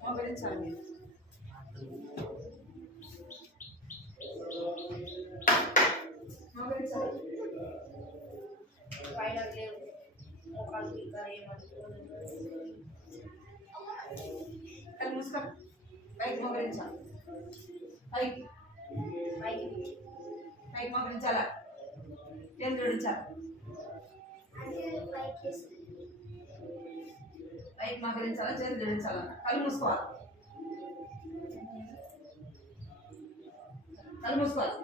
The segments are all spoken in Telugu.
మోకరించాలి. మోకరించాలి. పైన లేవు మోకాలు ఇంకా ఏమనుకోవాలి మూసుకో. పైకి మోకరించాలి. పైకి పైకి పైకి మోకరించాలా? చేతులు జోడించాలి. పైకి మోకరించాలా? చేతులు జోడించాలా? కళ్ళు మూసుకోవాలి. కళ్ళు మూసుకోవాలి.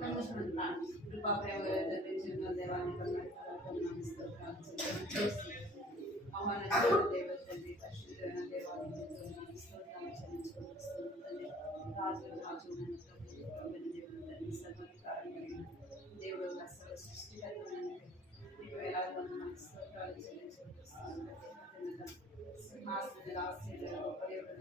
కళ్ళు మూసుకుంటున్నాను. కృపా ప్రేమ జరిపించిన దేవాన్ని దేవుడు సృష్టికర్తమైన మీకు వేలాది వందనాలు స్తోత్రాలు చెల్లించుకుంటున్నాను. సింహాసన ఆశ్చర్య గొప్ప దేవుడు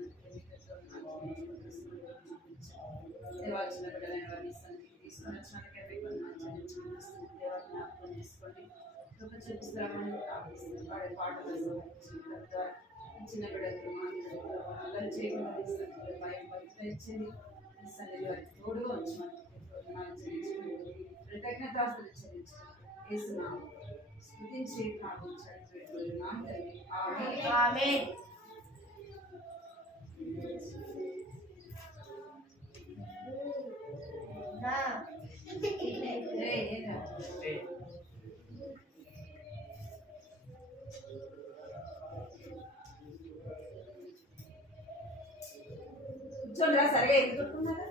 దేవాల్సిన బిడ్డలైన వారిని సన్నిధికి తీసుకొని వచ్చినందుకే మీకు వందనాలు చెల్లించుకుంటున్నాను. దేవాన్ని జ్ఞాపకం చేసుకోండి. కృప చూపిస్తామని ప్రార్థిస్తున్నాను. వాడి పాటలు చిన్న బిడ్డలు అందరి చేయకుండా భయం భక్తి ఇచ్చింది. సన్నిధి వారికి తోడుగా ఉంచమని వందనాలు చెల్లించుకుంటూ కృతజ్ఞతాస్తులు చెల్లించుకుంటూ వేస్తున్నాము. స్తుతించి ప్రార్థించండి పెట్టుకున్నాం తండ్రి. ఆమేన్. కూర్చోండిరా. సరిగా ఎక్కుతున్నారా?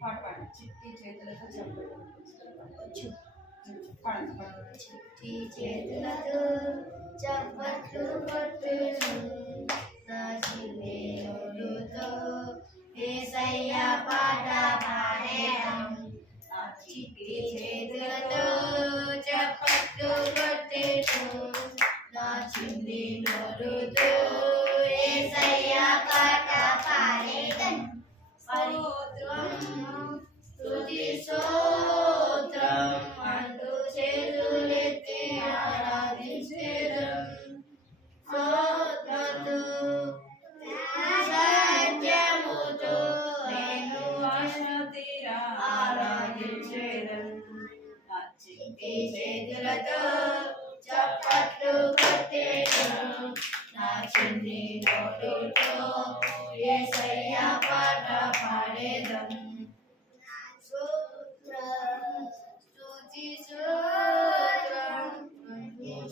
పాట పాడు. చిట్టి చేతులతో చిట్టి చేతులతో చప్పట్లు కొట్టును నా చిన్నతో యేసయ్య పాట పాడేదం. చిట్టి చేతులతో చప్పట్లు కొట్టును నా చిన్ని నోరుతో యేసయ్య పాట పాడేదం. స్తుతి స్తోత్రం అంటూ చేతులెత్తి ఆరాధించెదం. ఆత్మతో సత్యముతో నేను ఆరాధించెదం. చిట్టి చేతులతో చప్పట్లు కొట్టెదం నా చిన్ని నోరుతో యేసయ్య పాట పాడేదం. స్తుతి స్తోత్రం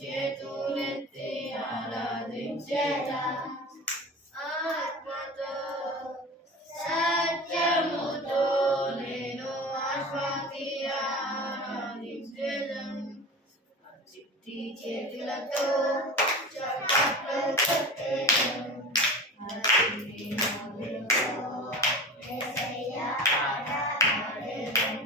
చేతులెత్తి ఆరాధించెదం. ఆత్మతో సత్యముతో నేను ఆశ్వాసిగా ఆరాధించెదం. చిట్టి చేతులతో చప్పట్లు కొట్టెదం నా చిన్ని నోరుతో యేసయ్య పాట పాడేదం.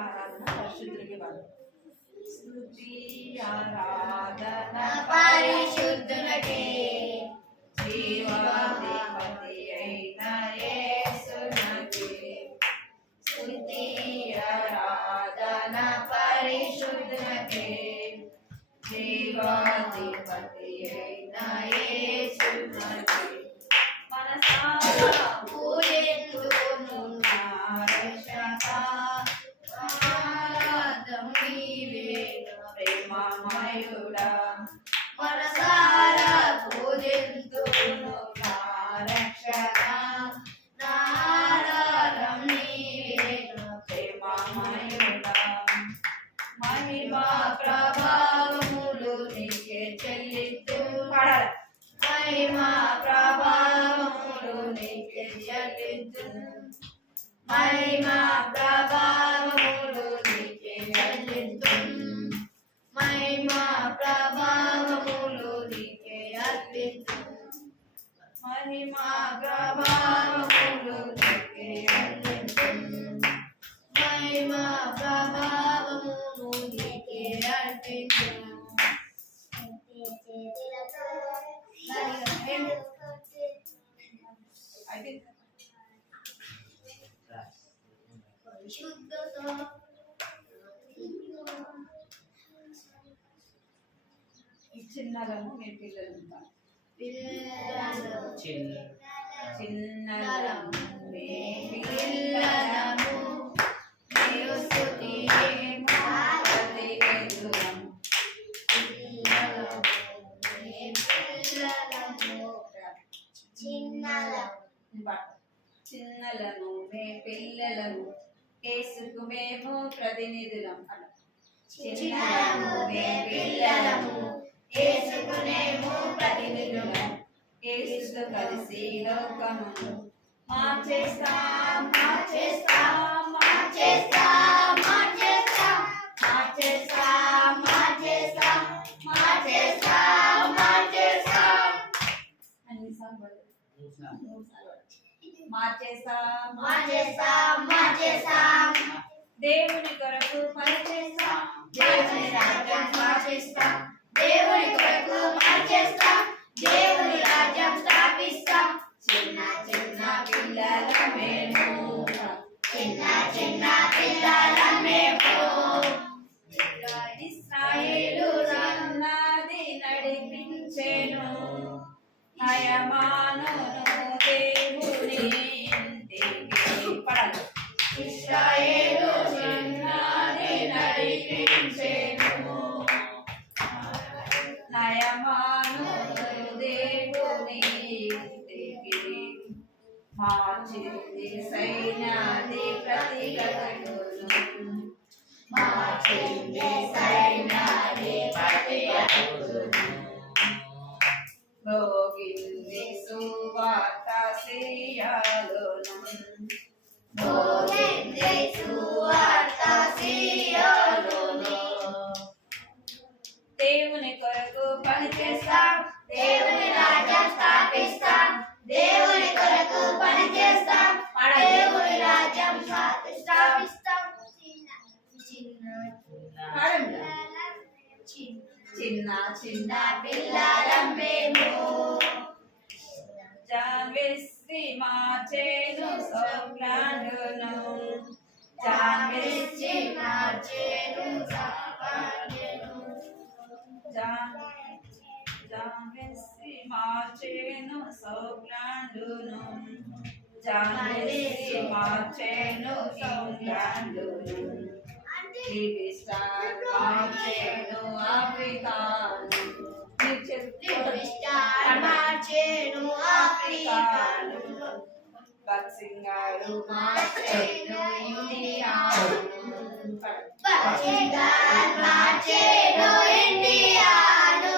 ఆరాధన పరిశుద్ధుడికి వాడు. స్తుతి ఆరాధన పరిశుద్ధులకే జీవాధిపతి అయిన యేసునకే. స్తుతి ఆరాధన పరిశుద్ధులకే జీవాధిపతి అయిన యేసునకే. మనసారా పూజెందును నా రక్షక ప్రేమమయుడా. మనసారా పూజెందును నా రక్షక నారారం నీవే ప్రేమమయుడా. మహిమా ప్రభావ మహిమా ప్రభావములు నీకే చెల్లింతును. మహిమా ప్రభావములు నీకే అర్పింతును. మహిమా ప్రభావములు నీకే అర్పింతును. మహిమా ప్రభావములు నీకే అర్పింతును. శుద్ధతో ఈ చిన్నలను మీ పిల్లలు పిల్లలు చిన్నలను మీ పిల్లలను మీరు స్తుతించు. ప్రతిదినం పిల్లలను చిన్నలను మే పిల్లలను యేసుకు మేము ప్రతినిధులం చిన్నలము మే పిల్లలము యేసుకునేము ప్రతినిధులం. యేసుతో కలిసి లోకమును మార్చేస్తాం మార్చేస్తాం మార్చేస్తాం మార్చేస్తాం మార్చేస్తాం మార్చేస్తాం మార్చేస్తాం మార్చేస్తాం మార్చేస్తాం మార్చేస్తాం మార్చేస్తాం దేవుని కొరకు పనిచేస్తాం దేవుని రాజ్యం స్థాపిస్తాం. దేవుని కొరకు మార్చేస్తాం. దేవుని రాజ్యం స్థాపిస్తాం. చిన్న చిన్న పిల్లల మేము చిన్న చిన్న పిల్లల మేము ఇశ్రాయేలు నన్నది నడిపించెను నయమానును దేవుని ఇంటికి పడాలి ఇశ్రాయేలు చిన్నది నడిపించెను. నయమానును దేవుని ఇంటికి మార్చింది సైన్యాది ప్రతిగతులను మార్చింది సైన్యాది ప్రతిగతులను. భోగింది సువార్త సియోనును భోగింది సువార్త సియోనును. దేవుని కొరకు పనిచేస్తాం దేవుని రాజ్యం స్థాపిస్తాం. దేవుని కొరకు పనిచేస్తాం. దేవుని రాజ్యం స్థాపిస్తాం. చిన్న చిన్న పిల్లలం మేము జాన్విస్తి మార్చేను సౌగ్లాండును జాన్విచ్చి మార్చేను సాపాడెను. జాన్విస్తి మార్చేను సౌగ్లాండును జాన్విస్తి మార్చేను సౌగ్లాండును టీవీ స్టార్ మార్చేను ఆఫ్రికాను స్టార్ మార్చేను ఆఫ్రికాను. బక్సింగారు మార్చేను ఇండియాను బక్సింగార్ మార్చేను ఇండియాను.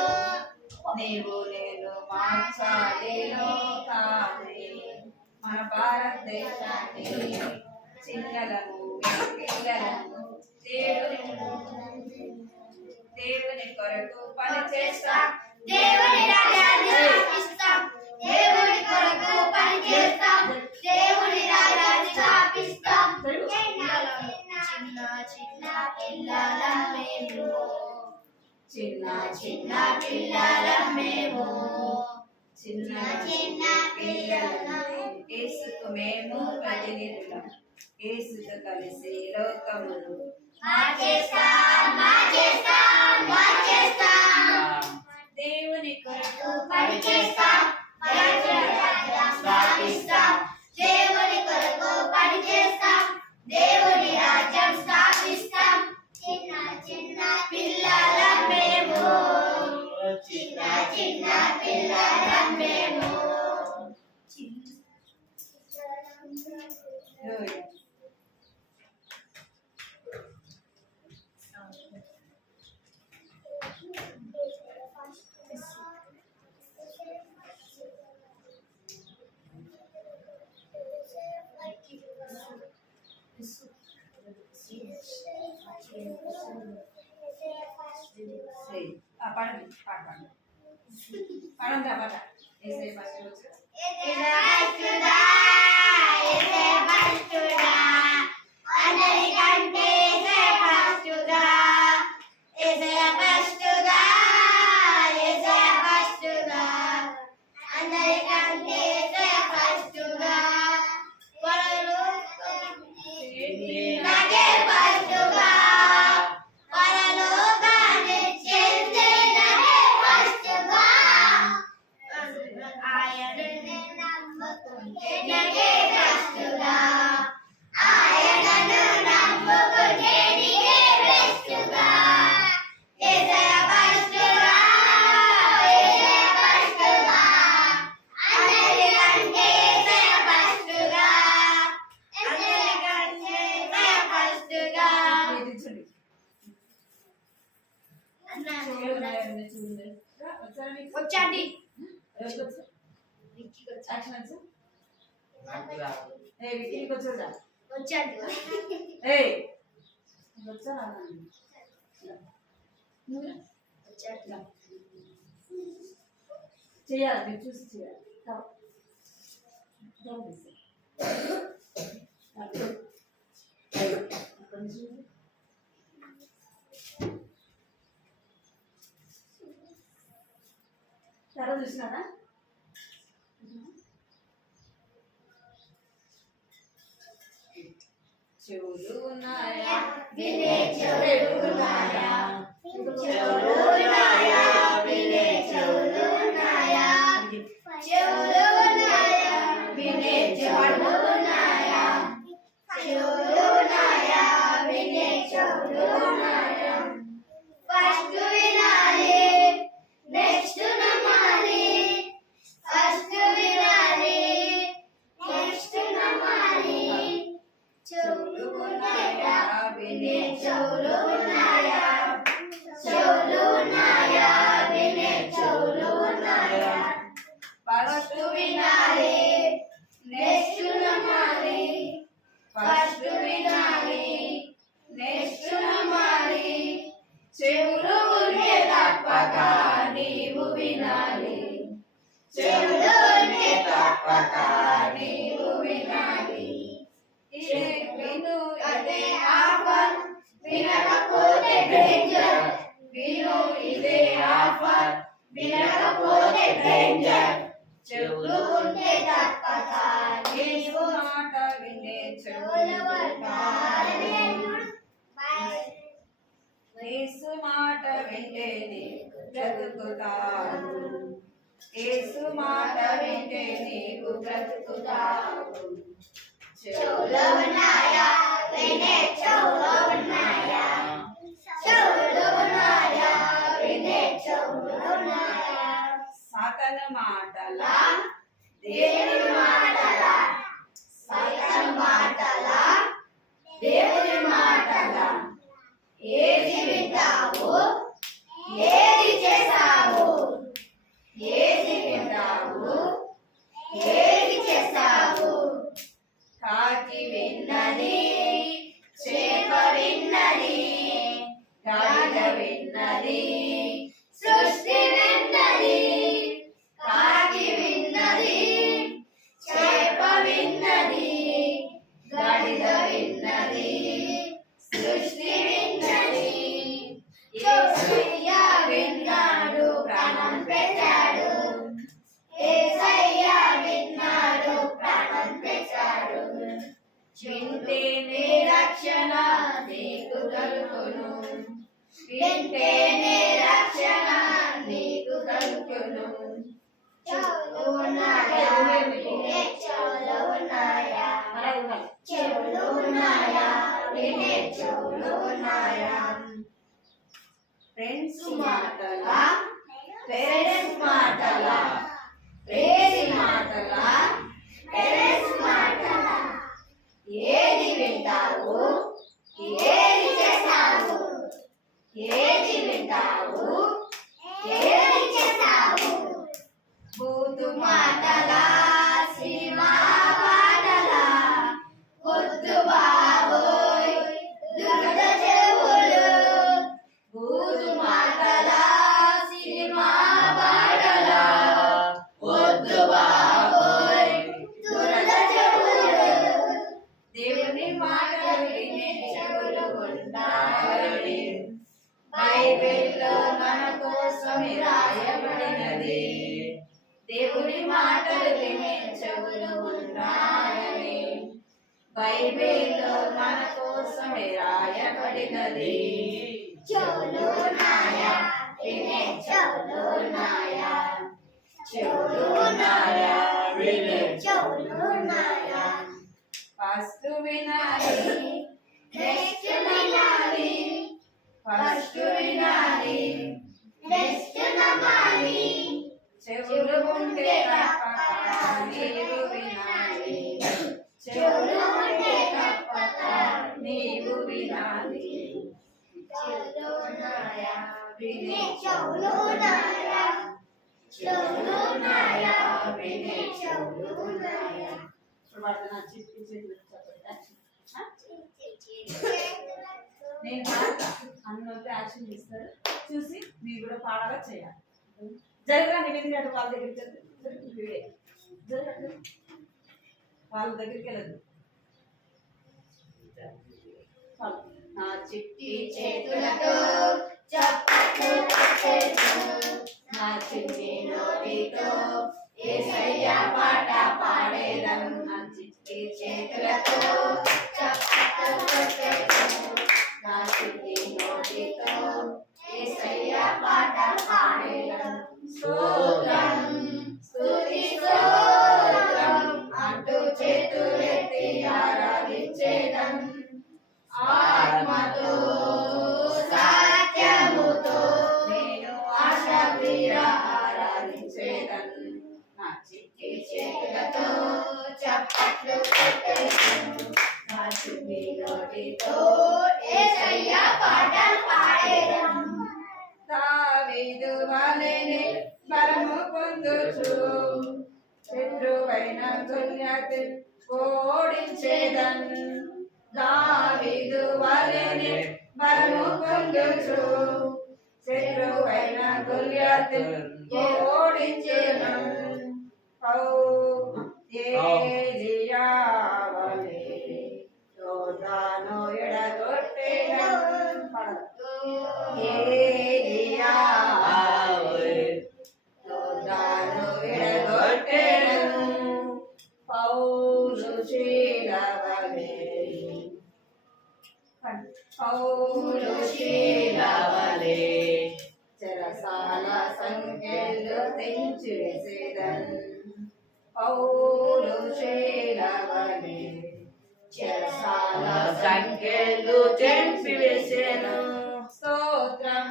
నీవు నేను మార్చాలి లోకాన్ని మన భారతదేశాన్ని చిన్నలను పిల్లలను దేవుని కొరకు పనిచేస్తాం దేవుని రాజ్యాన్ని స్థాపిస్తాం. దేవుని కొరకు పనిచేస్తాం. దేవుని రాజ్యాన్ని స్థాపిస్తాం. చిన్న చిన్న పిల్లలం మేము చిన్న చిన్న పిల్లలం మేము చిన్న చిన్న పిల్లలం యేసుకు మేము ప్రతినిధులం యేసుతో కలిసి లోకమును మార్చేస్తాం మార్చేస్తాం మార్చేస్తాం. దేవుని కొరకు పనిచేస్తాం. దేవుని రాజ్యం స్థాపిస్తాం. దేవుని కొరకు పనిచేస్తాం. దేవుని రాజ్యం స్థాపిస్తాం. చిన్న చిన్న పిల్లలం మేము చిన్న చిన్న పిల్లలం మేము Hallelujah. పాడండి పాట పాడండి పాట ఏసే ఫస్ట్ వచ్చు వచ్చండి చేయాలి మీరు చూసి చేయాలి తర్వాత చూసినారా చెవులు ఉన్నాయా వినే చెవులు ఉన్నాయా చెవులు ఉన్నాయా వినే చెవులు ఉన్నాయా చెవులు ఉన్నాయా వినే చెవులు ఉన్నాయా చెవులు ఉన్నాయా వినే చెవులు ఉన్నాయా ఫస్ట్ వినాలి నెక్స్ట్ నమ్మాలి ఫస్ట్ వినాలి నెక్స్ట్ నమ్మాలి చెవులు ఉన్నాయా వినే చెవులు ఉన్నాయా చెవులు ఉన్నాయా వినే చెవులు ఉన్నాయా ఫస్ట్ వినాలి నెక్స్ట్ నమ్మాలి ఫస్ట్ వినాలి నెక్స్ట్ నమ్మాలి చెవులు ఉంటే తప్పక నీవు వినాలి చెవులు ఉంటే తప్పక నీవు వినాలి విను అదే ఆఫర్ వినకపోతే డేంజర్ విను ఇదే ఆఫర్ వినకపోతే డేంజర్ చెవులు ఉంటే తప్పక నీవు మాట వినే చెవులు చెవులు బాయ్ యేసు మాట వింటేనే బ్రతుకుతావు యేసు మాట వింటే నీవు బ్రతుకుతావు చెవులు ఉన్నాయా వినే చెవులు ఉన్నాయా చెవులు ఉన్నాయా వినే చెవులు ఉన్నాయా సాతను మాటల దేవుని మాటల సాతాను మాటల దేవుని మాటల ఏది వింటావు ఏది చేస్తావు ఏది వింటావు ఏది చేస్తావు కాకి విన్నది చేప విన్నది గాడిద విన్నది సృష్టి విన్నది కాకి విన్నది చేప విన్నది గాడిద విన్నది సృష్టి విన్నది యేసయ్య విన్నాడు ప్రాణం పెట్టాడు యేసయ్య విన్నాడు ప్రాణం పెట్టాడు వింటేనే రక్షణ నీకు కలుగును వింటేనే రక్షణ నీకు కలుగును చెవులు ఉన్నాయా వినే చెవులు ఉన్నాయా చెవులు ఉన్నాయా వినే చెవులు ఉన్నాయా ఫ్రెండ్స్ మాటల పేరెంట్స్ మాటల పేరెంట్స్ మాటల పేరెంట్స్ మాటల ఏది వింటావు ఏది చేస్తావు ఏది వింటావు ఏది చేస్తావు బూతు మాటల సినిమా పాటల కొద్దు బాబోయ్ దురద చెవులు బూతు మాటల వినది చెవులు నాయా వినే చెవులు నాయా చెవులు నాయా వినే చెవులు నాయా ఫస్ట్ వినాలి నెక్స్ట్ వినాలి ఫస్ట్ వినాలి నెక్స్ట్ నమ్మాలి చెవులు ఉంటే తప్పక నీవు వినాలి చెవులు ఉంటే తప్పక నీవు వినాలి చెవులు నాయా వినే చెవులు నాయా చెవులు నాయా వినే చెవులు నాయా ఇప్పుడు వాడు నా చిట్టి చేతులు నేను పాడతా అన్నోళ్ళు యాక్షన్ చేస్తారు చూసి మీరు కూడా పాడాలా చేయాలి జరగండి ఎందుకంటే వాళ్ళ దగ్గరికి జరగండి వాళ్ళ దగ్గరికి వెళ్ళదు నా చిట్టి చేతులతో చప్పట్లు కొట్టేను నా చిట్టి నోటితో యేసయ్య పాట పాడేదం నా చిట్టి చేతులతో చప్పట్లు కొట్టేను నా చిట్టి నోటితో యేసయ్య పాట పాడేదం స్తోత్రం స్తుతి స్తోత్రం అంటూ చేతులెత్తి ఆరాధించేదం ఆత్మతో సత్యముతో నేను ఆశక్తిగా ఆరాధించేదను నా చిట్టి చేతులతో చప్పట్లు కొట్టేదను నా చిట్టి నోటితో యేసయ్య పాట పాడేదను దావీదు వలెనే బలము పొందుచు శత్రువైన గొల్యాతు ఓడించేదన్ దావీదు వలెనే బలము పొందుచు శత్రువైన గొల్యాతు ఓడించేదన్ ఏలియా వలె యోర్దాను ఎడగొట్టేదన్ ఏలియా యోర్దాను ఎడగొట్టేదన్ పౌలు శీలవలే పౌలు శీలవలే చెరసాల సంఖ్యలు తెంచివేసేదన్ పౌలు శీలవలే చెరసాల సంఖ్యలు తెంపివేసెను స్తోత్రం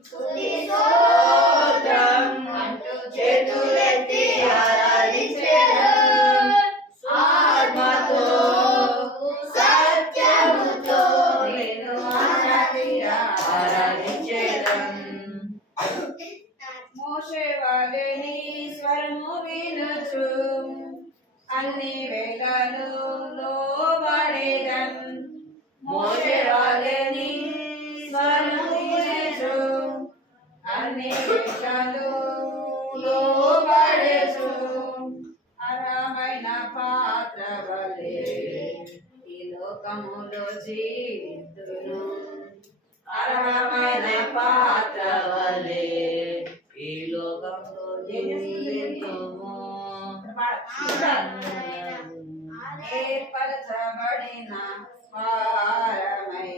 స్తుతి స్తోత్రం అంటూ చేతులెత్తి ఆరాధించెదం ఆత్మతో సత్యముతో నేను ఆరాధించెదం మోషే వలె నీ స్వరము వినుచు అన్ని వేళలు లోబడేదన్ మోషే వలె నీ స్వరము వినుచు అన్ని వేళలు లోబడేచు అర్హమైన పాత్ర వలె ఈ లోకములో జీవితును అర్హమైన పాత్ర వలె ఈ లోకంలో జీవితుము ఏర్పరచబడిన వారమై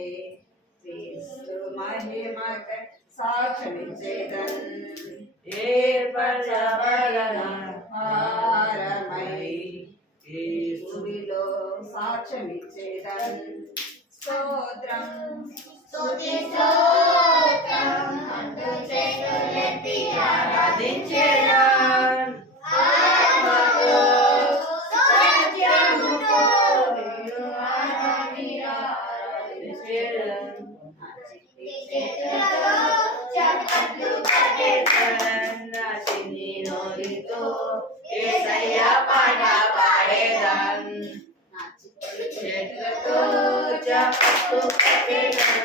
క్రీస్తు మహిమక సాక్షమిచ్చేదన్ ఏర్పరచబడిన వారమై క్రీస్తువిలో సాక్ష్యమిచ్చేదన్ స్తోత్రం స్తుతి స్తోత్రం అంటూ చేతులెత్తి ఆరాధించెదం ఆత్మతో సత్యముతో నేను ఆరాధించెదం నా చిట్టి చేతులతో చప్పట్లు కొట్టేదం నా చిన్ని నోటితో యేసయ్య పాట పాడేదం నా చిట్టి చేతులతో చప్పట్లు కొట్టేదం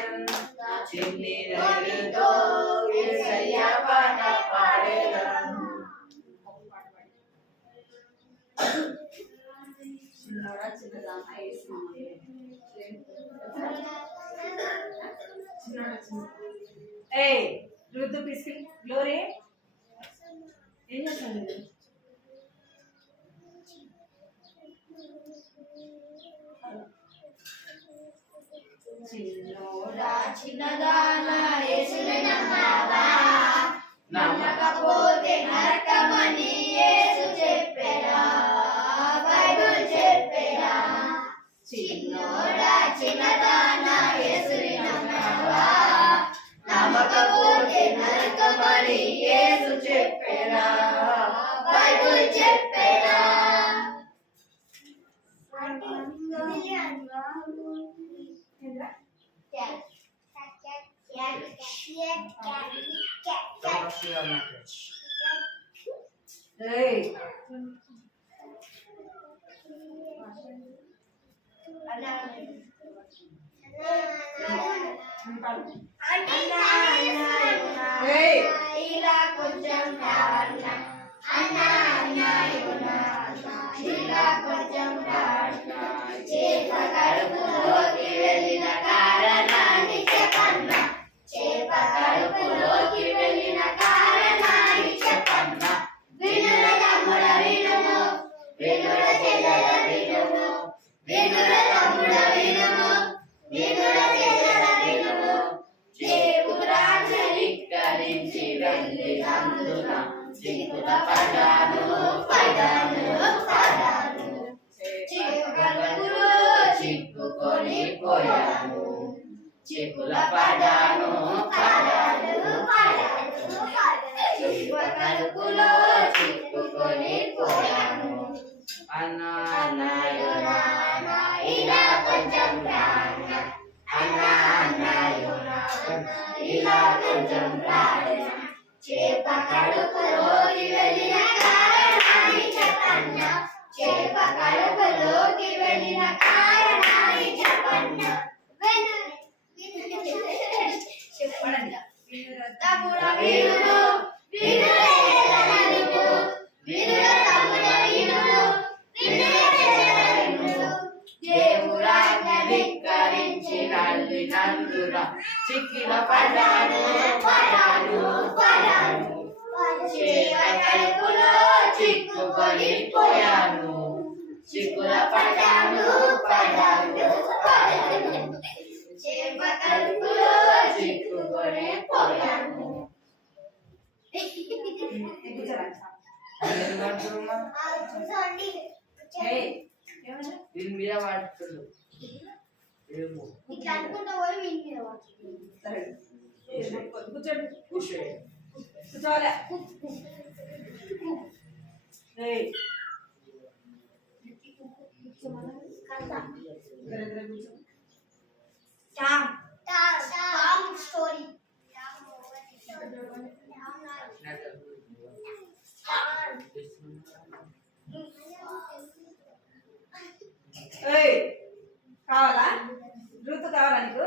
నా చిన్ని నోటితో యేసయ్య పాట పాడేదం చిన్నోడా చిన్నదామా వేసినాము చిన్నోడా చిన్న ఏ రుద్దు పిసికి గ్లోరీ ఏం చేస్తాను నేను చిన్నోడా చిన్నదానా యేసుని నమ్మావా నమ్మకపోతే నరకమని యేసు చెప్పెరా బైబిల్ చెప్పెరా చిన్నోడా చిన్నదానా యేసుని నమ్మావా నమ్మకపోతే నరకమని యేసు చెప్పెరా బైబిల్ చెప్పెరా ఇలా కొంచెం ఇలా కొంచెం చేప కడుపులోకి వెళ్ళిన కారణాన్ని చెప్పన్నా చేప కడుపులోకి వెళ్ళిన కారణాన్ని చెప్పన్నా వినుల తమ్ముడ వినుము వినుల చెల్లెల వినుము వినుల తమ్ముడ వినుము వినుల చెల్లెల వినుము దేవురాజు ధిక్కరించి వెళ్ళినందున చిక్కుల పడాను చిక్కుకొని పోయాను చిక్కుల పడాను కలుపులో చిక్కుకొని పోయాను అన్నాయునా ఇలా కొంచెం అన్నాయునా ఇలా కొంచెం చేప కడుపులోకి వెళ్ళిన కారణాన్ని చెప్పన్నా చేప కడుపులోకి వెళ్ళిన కారణాన్ని చెప్పన్నా చెప్పండి తమ్ముడ వినుము వినుల చెల్లెల వినుము వినుల తమ్ముడ వినుము వినుల చెల్లెల వినుము దేవురాజ్ఞ ధిక్కరించి వెళ్ళినందున చిక్కిల పడాను చేప కడుపులో చిక్కుకొని పోయాను చిక్కుల పడాను చేప కడుపులో చిక్కుకొని పోయాను దీని మీద వాడుతుంది ఇట్లా అనుకుంటా పోయి మీ మీద కూర్చోండి కూర్చోవాలి స్టోరీ కావాలా ఋతు కావాలా నీకు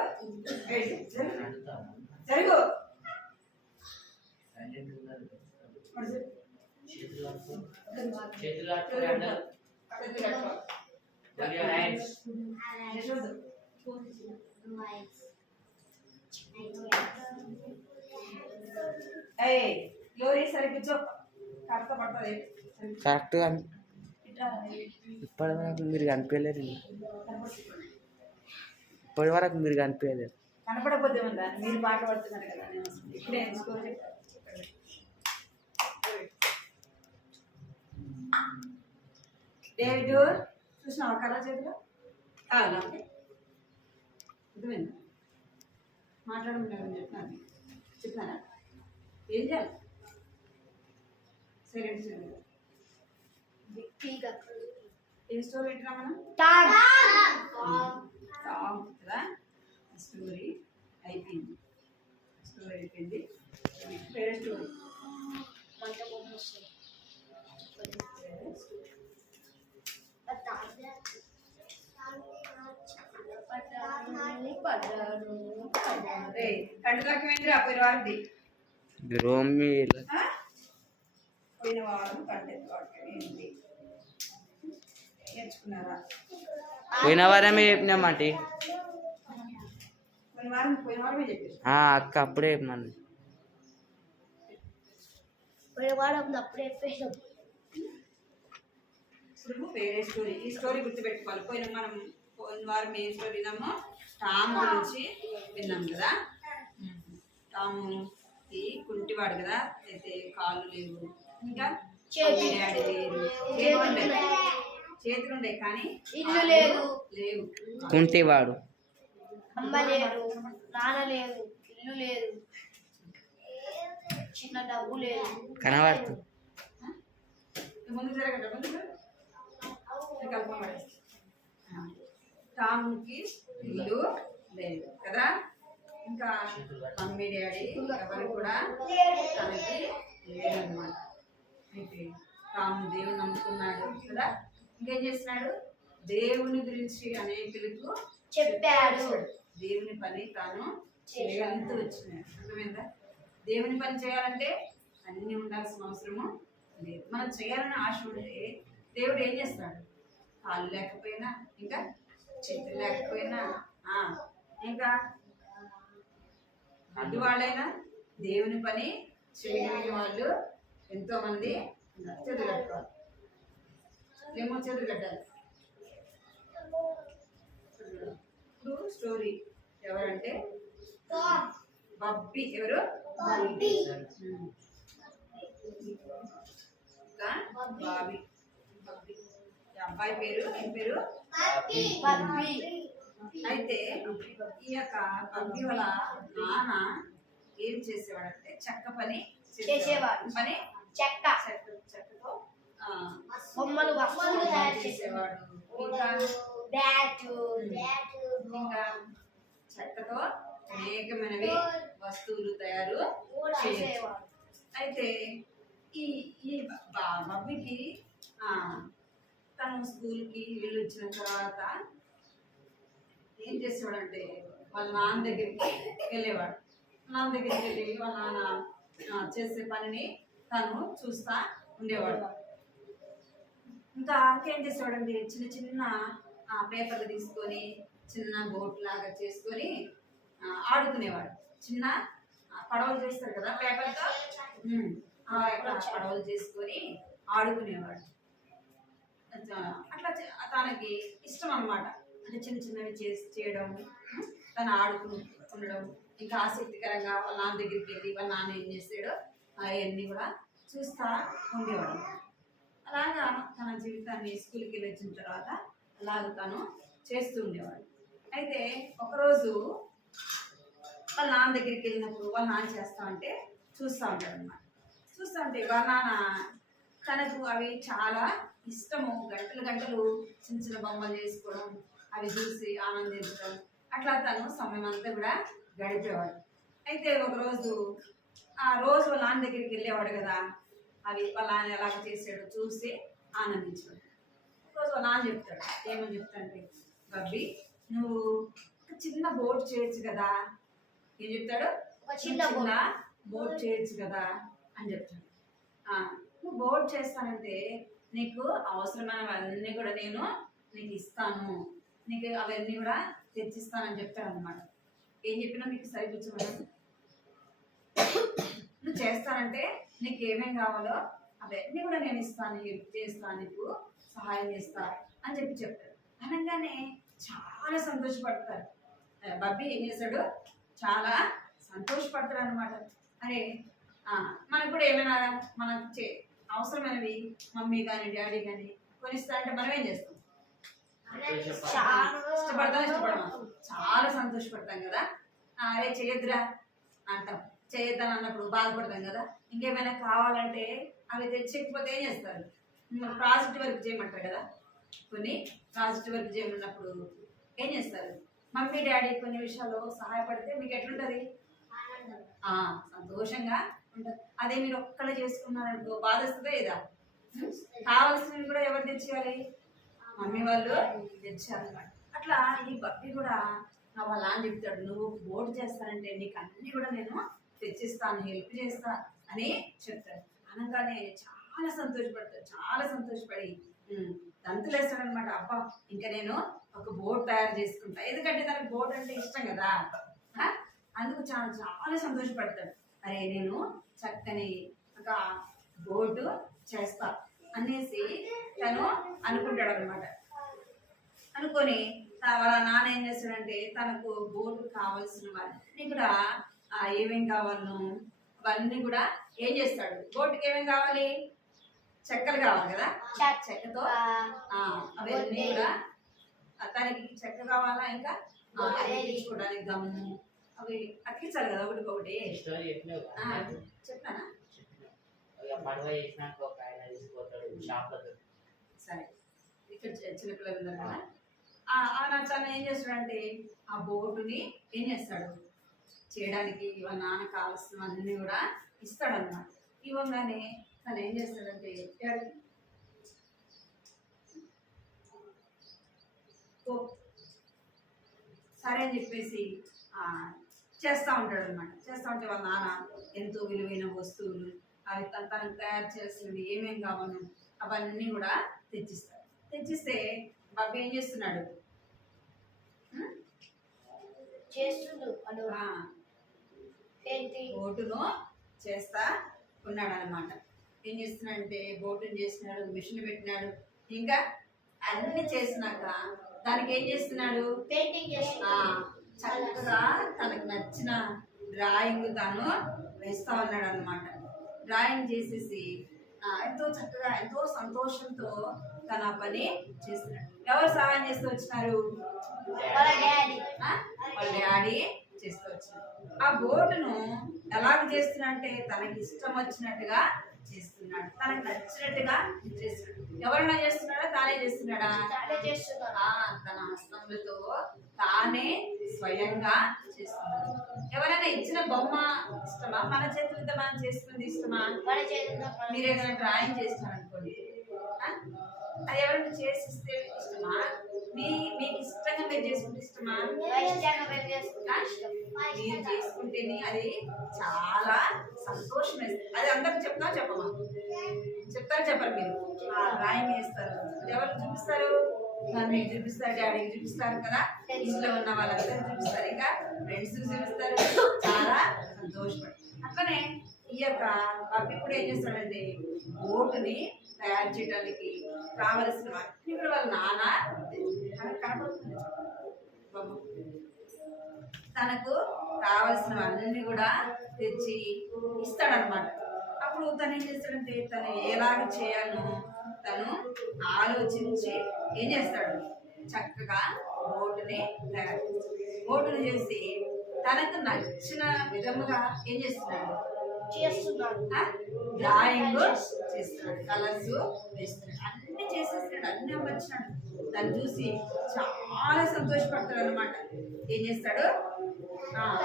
జరుగు ఎవరి సరే కూర్చో కరెక్ట్ పడుతుంది కరెక్ట్గా ఇప్పటి వరకు మీరు కనిపించలేదు ఇప్పటి వరకు మీరు కనిపించలేదు కనపడకపోతే ఉందా మీరు పాట పడుతున్నారు కదా ఇప్పుడే స్కోర్ డేవిడ్ చూసినావా కలర్ చేతిలో కావాలా అర్థమైందా మాట్లాడమని చెప్తున్నాను చెప్తున్నారా ఏం చేయాలి సైలెంట్ చేయాలి ఏ స్టోరీ పెట్టినా మనం కదా స్టోరీ అయిపోయింది వేరే స్టోరీ కంటదాకమైంది పోయిన వారంది పోయిన వారం కంటదాకమైంది నేర్చుకున్నారా పోయిన వారమే చెప్పినామంటే పోయిన వారమే చెప్పేసి అక్క అప్పుడే చెప్పమని పోయిన వారం అప్పుడే చెప్పేసాం ఇప్పుడు వేరే స్టోరీ ఈ స్టోరీ గుర్తుపెట్టుకోవాలి పోయిన వారం ఏ స్టోరీ విన్నామో టామ్ గురించి విన్నాం కదా. టాముకి కుంటివాడు కదా, అయితే కాళ్ళు లేవు, ఇంకా డాడీ లేరు, చేతులు ఉండే కానీ ఇల్లు లేదు, లేవు. కుంటివాడు. అమ్మ లేదు, నాన్న లేదు, ఇల్లు లేదు, చిన్న డబ్బు లేదు. కనబడుతుంది. ముందు జరగట టాముకి ఇల్లు లేదు కదా, ఇంకా మమ్మీ డాడీ ఎవరు కూడా తనకి లేదన్నమాట. అయితే తాము దేవుని నమ్ముకున్నాడు కదా, ఇంకేం చేస్తున్నాడు, దేవుని గురించి అనేకులకు చెప్పాడు. దేవుని పని తాను చేయగలుగుతూ వచ్చినాడు. అర్థమైందా? దేవుని పని చేయాలంటే అన్ని ఉండాల్సిన అవసరము లేదు. మనం చేయాలని ఆశ ఉంటే దేవుడు ఏం చేస్తాడు, కాళ్ళు లేకపోయినా, ఇంకా చేతులు లేకపోయినా, ఇంకా అడ్డు వాళ్ళైనా దేవుని పని చేయగలిగిన వాళ్ళు ఎంతో మంది చేతులు కట్టుకోవాలి. ఏమో చేతులు కట్టాలి. ఇప్పుడు స్టోరీ ఎవరంటే బబ్బీ. ఎవరు? బాబీ. బాబీ. అబ్బాయి పేరు ఏం పేరు? అయితే ఈ యొక్క బబ్బీ వాళ్ళ నాన్న ఏం చేసేవాడంటే చెక్క పని చేసేవాడు. పని చెక్కతో బొమ్మలు, వస్తువులు తయారు చేసేవాడు. ఇంకా బ్యాట్, ఇంకా చెక్కతో అనేకమైనవి వస్తువులు తయారు చేసేవాడు. అయితే ఈ ఈ బబ్బీకి తను స్కూల్కి వెళ్ళి వచ్చిన తర్వాత ఏం చేసేవాడంటే వాళ్ళ నాన్న దగ్గరికి వెళ్ళేవాడు. నాన్న దగ్గరికి వెళ్ళి వాళ్ళ నాన్న చేసే పనిని తను చూస్తా ఉండేవాడు. ఇంకా ఏం చేసేవాడండి, చిన్న చిన్న పేపర్లు తీసుకొని చిన్న బోట్ లాగా చేసుకొని ఆడుకునేవాడు. చిన్న పడవలు చేస్తారు కదా పేపర్తో, పడవలు చేసుకొని ఆడుకునేవాడు. అట్లా తనకి ఇష్టం అన్నమాట. అంటే చిన్న చిన్నవి చేయడం, తను ఆడుకుని ఉండడం, ఇంకా ఆసక్తికరంగా వాళ్ళ నాన్న దగ్గరికి వెళ్ళి వాళ్ళ నాన్న ఏం చేస్తాడో అవన్నీ కూడా చూస్తూ ఉండేవాడు. అలాగా తన జీవితాన్ని స్కూల్కి వెళ్ళి వచ్చిన తర్వాత అలాగ తను చేస్తూ ఉండేవాడు. అయితే ఒకరోజు వాళ్ళ నాన్న దగ్గరికి వెళ్ళినప్పుడు వాళ్ళ నాన్న చేస్తా ఉంటే చూస్తూ ఉంటాడు అన్నమాట. చూస్తూ ఉంటే వాళ్ళ నాన్న తనకు అవి చాలా ఇష్టము, గంటలు గంటలు చిన్న చిన్న బొమ్మలు చేసుకోవడం, అవి చూసి ఆనందించడం, అట్లా తను సమయం అంతా కూడా గడిపేవాడు. అయితే ఒకరోజు రోజు వాళ్ళ నాన్న దగ్గరికి వెళ్ళేవాడు కదా, అవి వాళ్ళ నాన్న ఎలాగ చేసాడో చూసి ఆనందించాడు. ఒకరోజు వాళ్ళ నాన్న చెప్తాడు, ఏమని చెప్తాడంటే, బబ్బీ నువ్వు ఒక చిన్న బోట్ చేయొచ్చు కదా. ఏం చెప్తాడు? ఒక చిన్న బోట్ చేయొచ్చు కదా అని చెప్తాడు. నువ్వు బోట్ చేస్తానంటే నీకు అవసరమైనవన్నీ కూడా నేను నీకు ఇస్తాను, నీకు అవన్నీ కూడా తెచ్చిస్తానని చెప్తాడు అనమాట. ఏం చెప్పినా మీకు సరిపుచ్చమని, నువ్వు చేస్తానంటే నీకు ఏమేం కావాలో అవన్నీ కూడా నేను ఇస్తాను, హెల్ప్ చేస్తాను, నీకు సహాయం చేస్తా అని చెప్తాడు. అనగానే చాలా సంతోషపడతారు. బబ్బీ ఏం చేశాడు, చాలా సంతోషపడతాడు అనమాట. అరే మనకు కూడా ఏమైనా మనకు అవసరమైనవి మమ్మీ కానీ డాడీ కానీ కొనిస్తా అంటే మనం ఏం చేస్తాం, ఇష్టపడమా, చాలా సంతోషపడతాం కదా. అరే చేయొద్దురా అంటాం, చేయొద్దని అన్నప్పుడు బాధపడతాం కదా. ఇంకేమైనా కావాలంటే అవి తెచ్చకపోతే ఏం చేస్తారు, ప్రాజెక్ట్ వర్క్ చేయమంటారు కదా. కొన్ని ప్రాజెక్ట్ వర్క్ చేయమన్నప్పుడు ఏం చేస్తారు, మమ్మీ డాడీ కొన్ని విషయాల్లో సహాయపడితే మీకు ఎట్లుంటుంది, సంతోషంగా ఉంటుంది. అదే మీరు ఒక్కడే చేసుకున్నారనుకో బాధ వస్తుందా లేదా. కావాల్సినవి కూడా ఎవరు తెచ్చేయాలి, మమ్మీ వాళ్ళు తెచ్చారన్నమాట. అట్లా ఈ బబ్బీ కూడా వాళ్ళ అని చెప్తాడు, నువ్వు బోర్డు చేస్తానంటే నీకు అన్ని కూడా నేను తెచ్చిస్తాను, హెల్ప్ చేస్తా అని చెప్తాడు. అనగానే చాలా సంతోషపడతాడు. చాలా సంతోషపడి దంతులేస్తాడు అనమాట. అబ్బా ఇంకా నేను ఒక బోట్ తయారు చేసుకుంటా, ఎందుకంటే తనకు బోట్ అంటే ఇష్టం కదా. అందుకు చాలా చాలా సంతోషపడతాడు. అరే నేను చక్కని ఒక బోటు చేస్తా అనేసి తను అనుకుంటాడు అనమాట. అనుకొని వాళ్ళ నాన్న ఏం చేస్తాడంటే తనకు బోటుకు కావాల్సినవన్నీ కూడా ఏమేం కావాలను అవన్నీ కూడా ఏం చేస్తాడు. బోటుకి ఏమేం కావాలి, చెక్కలు కావాలి కదా, చెక్కతో అవన్నీ కూడా తనకి చెక్క కావాలా, ఇంకా అతికించుకోవడానికి గమ్ము అవి అతికించాలి కదా ఒకటి. చెప్పానా సరే. ఇక్కడ చిన్నపిల్లలు ఉన్నారు కదా, నా తను ఏం చేస్తాడంటే ఆ బోటుని ఏం చేస్తాడు చేయడానికి వాళ్ళ నాన్న కావాల్సినవన్నీ కూడా ఇస్తాడన్నమాట. ఇవ్వగానే తను ఏం చేస్తాడంటే సరే అని చెప్పేసి చేస్తూ ఉంటాడు అనమాట. చేస్తూ ఉంటే వాళ్ళ నాన్న ఎంతో విలువైన వస్తువులు అవి తనకు తయారు చేసినవి ఏమేం కావాలో అవన్నీ కూడా తెచ్చిస్తాడు. తెచ్చిస్తే బాబు ఏం చేస్తున్నాడు, బోటును చేస్తా ఉన్నాడు అనమాట. ఏం చేస్తున్నాడంటే బోటును చేస్తున్నాడు, మిషన్ పెట్టినాడు, ఇంకా అన్ని చేసినాక దానికి ఏం చేస్తున్నాడు, చక్కగా తనకు నచ్చిన డ్రాయింగ్ తాను వేస్తా ఉన్నాడు అనమాట. డ్రాయింగ్ చేసేసి ఎంతో చక్కగా ఎంతో సంతోషంతో తన పని చేస్తున్నాడు. ఎవరు సహాయం చేస్తూ వచ్చినారు, వాళ్ళ డాడీ చేస్తూ వచ్చినారు. ఆ బోటును ఎలాగ చేస్తున్నా అంటే తనకి ఇష్టం వచ్చినట్టుగా చేస్తున్నాడు, తనకు నచ్చినట్టుగా చేస్తున్నాడు. ఎవరైనా చేస్తున్నాడా, తానే చేస్తున్నాడా, తన హస్తములతో తానే స్వయంగా చేస్తున్నాడు. ఎవరైనా ఇచ్చిన బొమ్మ ఇష్టమా, మన చేతులతో మనం చేసుకుంది ఇష్టమా? మీరు ఏదైనా డ్రాయింగ్ చేస్తున్నారనుకోండి, అది ఎవరైనా చేసిస్తే ఇష్టమా? మీకు ఇష్టంగా మీరు చేసుకుంటే ఇష్టమా? మీరు చేసుకుంటేనే అది చాలా సంతోషం వేస్తుంది. అది అందరికి చెప్తారా చెప్పమా? చెప్తారా చెప్పరు? మీరు డ్రాయింగ్ వేస్తారు, ఎవరు చూపిస్తారు? మీకు చూపిస్తారు, డాడీకి చూపిస్తారు కదా, ఇంట్లో ఉన్న వాళ్ళందరూ చూపిస్తారు, ఇంకా ఫ్రెండ్స్ చూపిస్తారు, చాలా సంతోషపడతారు. అట్లనే ఈ యొక్క అవి కూడా ఏం చేస్తాడంటే బోటుని తయారు చేయడానికి కావలసిన అన్ని కూడా వాళ్ళ నాన్న కనపడుతుంది, తనకు కావలసినవన్నీ కూడా తెచ్చి ఇస్తాడనమాట. అప్పుడు తను ఏం చేస్తాడంటే తను ఎలాగ చేయాలో తను ఆలోచించి ఏం చేస్తాడు, చక్కగా బోటుని తయారు చేస్తాడు. బోటుని చేసి తనకు నచ్చిన విధముగా ఏం చేస్తున్నాడు, డ్రాయింగ్ చేస్తున్నాడు, కలర్స్ వేస్తున్నాడు, అన్ని చేసేస్తున్నాడు, అన్ని అమ్మచ్చినాడు. దాన్ని చూసి చాలా సంతోషపడతాడు అనమాట. ఏం చేస్తాడు,